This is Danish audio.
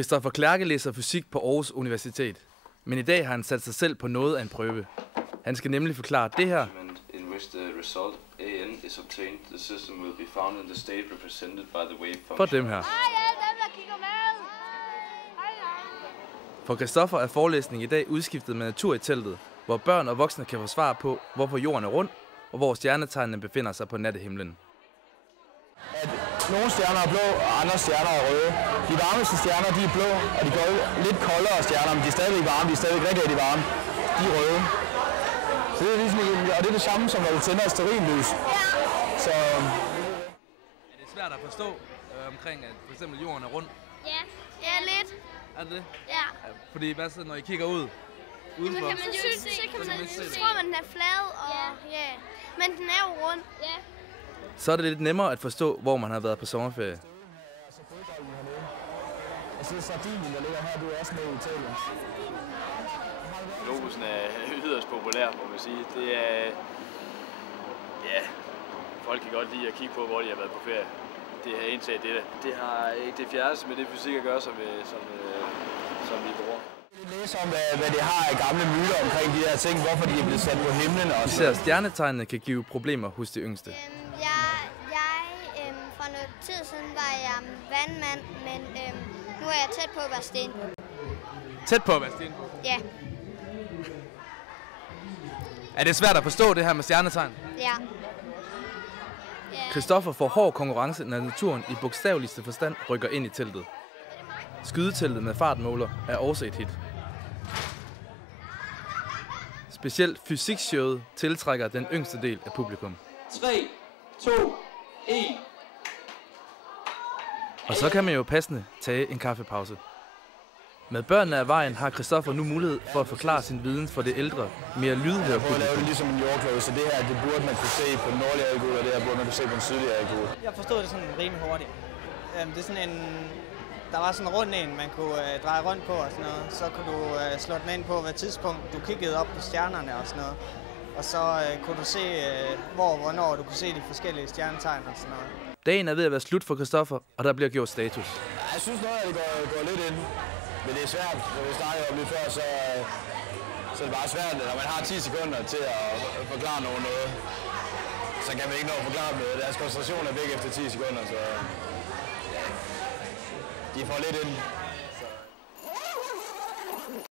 Christoffer Klerke læser fysik på Aarhus Universitet, men i dag har han sat sig selv på noget af en prøve. Han skal nemlig forklare det her. For dem her. For Christoffer er forelæsningen i dag udskiftet med natur i teltet, hvor børn og voksne kan få svar på, hvorfor jorden er rund, og hvor stjernetegnene befinder sig på nattehimlen. Nogle stjerner er blå, og andre stjerner er røde. De varmeste stjerner, de er blå, og de lidt koldere stjerner, men de er stadigvæk varme, de er stadigvæk rigtig varme. De er røde. Så det er ligesom, og det er det samme, som når du tænder et stearinlys. Så... Er det svært at forstå omkring, at for eksempel jorden er rund? Ja, lidt. Er det det? Ja. Fordi hvad så, når I kigger ud? Udenfor? Jamen, så tror man, den er flad, og ja. Men den er jo rund. Ja. Så er det lidt nemmere at forstå, hvor man har været på sommerferie. Og så Sardinien, der ligger her, du er også med i Italien. Globusen er yderst populær, må man sige. Det er... Ja, folk kan godt lide at kigge på, hvor de har været på ferie. Det har indtaget det der. Det har ikke det fjerneste med det fysik at gøre, som vi bruger. Læse om, hvad det har af gamle myter omkring de her ting, hvorfor de er blevet sat på himlen. Især stjernetegnene kan give problemer hos de yngste. For noget tid siden var jeg vandmand, men nu er jeg tæt på at være stenbuk. Tæt på at være stenbuk? Ja. Er det svært at forstå det her med stjernetegn? Ja. Christoffer får hård konkurrence, når naturen i bogstaveligste forstand rykker ind i teltet. Skydeteltet med fartmåler er også et hit. Specielt fysikshowet tiltrækker den yngste del af publikum. 3, 2, 1. Og så kan man jo passende tage en kaffepause. Med børnene af vejen har Christoffer nu mulighed for at forklare sin viden for det ældre, mere lydhøre publikum. Jeg prøver at lave det ligesom en jordklode, så det her det burde man kunne se på den nordlige halvkugle, og det her burde man kunne se på den sydlige halvkugle. Jeg forstod det sådan rimelig hurtigt. Det er sådan en... Der var sådan en rund en, man kunne dreje rundt på og sådan noget. Så kunne du slå den ind på, hvad tidspunkt du kiggede op på stjernerne og sådan noget. Og så kunne du se, hvornår du kunne se de forskellige stjernetegn og sådan noget. Dagen er ved at være slut for Christoffer, og der bliver gjort status. Jeg synes noget af det går lidt ind, men det er svært. Når vi snakkede om lidt før, så er det bare svært, når man har 10 sekunder til at forklare nogen noget. Så kan man ikke nå at forklare noget. Deres koncentration er væk efter 10 sekunder, så de får lidt ind.